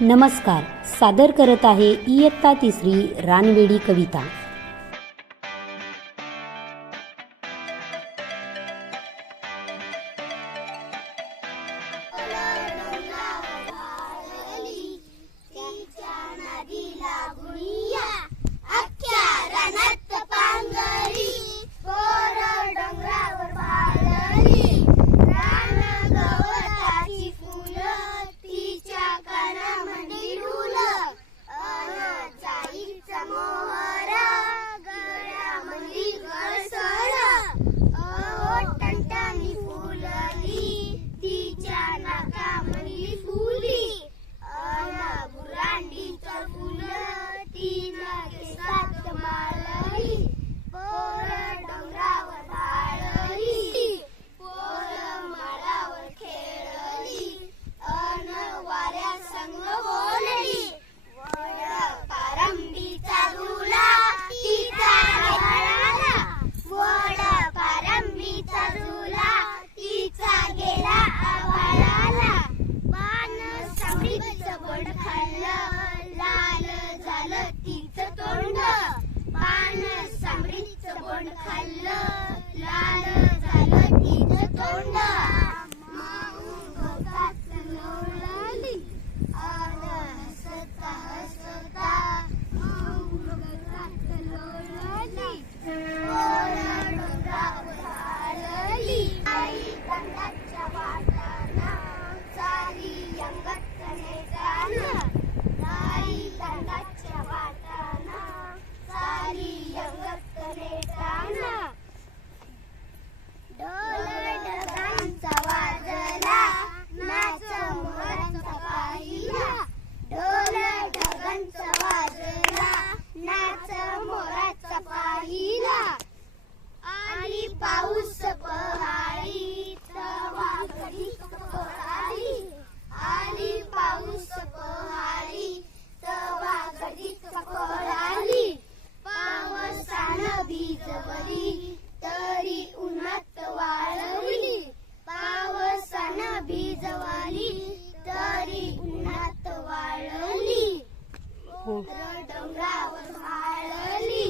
नमस्कार, सादर करत आहे इयत्ता तिसरी रानवेडी कविता। पाऊस पहाडी तवा घडीत पहाडी आली पाऊस पहाडी तवा घडीत पहाडी पावसानं भिजवली तरी उन्हात वाळवली पावसानं भिजवली तरी उन्हात वाळवली डोंगरावर वाळली